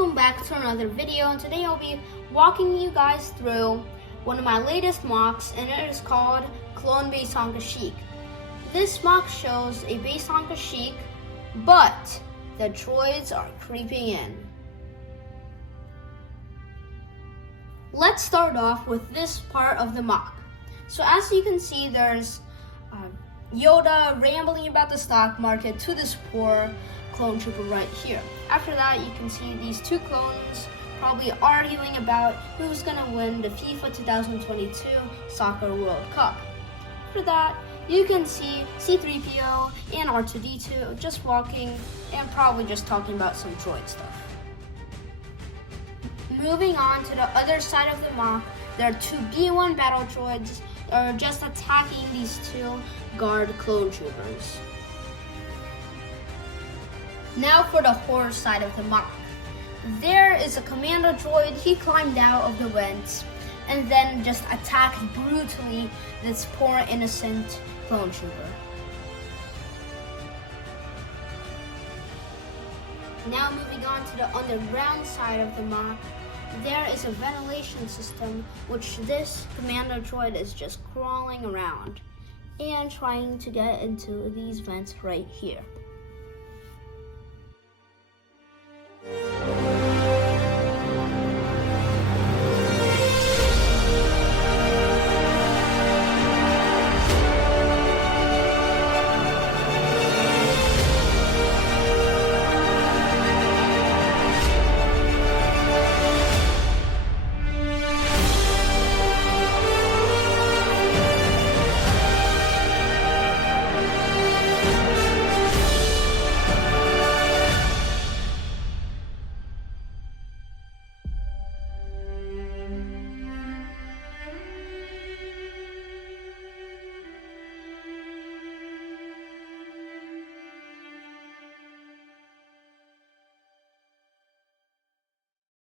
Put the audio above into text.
welcome back to another video, and today I'll be walking you guys through one of my latest mocks, and it is called Clone Based on Kashyyyk. This mock shows a base on Kashyyyk, but the droids are creeping in. Let's start off with this part of the mock. So as you can see, there's Yoda rambling about the stock market to this poor clone trooper right here. After that, you can see these two clones probably arguing about who's gonna win the FIFA 2022 Soccer World Cup. After that, you can see C-3PO and R2-D2 just walking and probably just talking about some droid stuff. Moving on to the other side of the mock, there are two B-1 battle droids that are just attacking these two guard clone troopers. Now for the horror side of the mock. There is a commando droid. He climbed out of the vents and then just attacked brutally this poor innocent clone trooper. Now moving on to the underground side of the mock, there is a ventilation system which this commando droid is just crawling around and trying to get into these vents right here.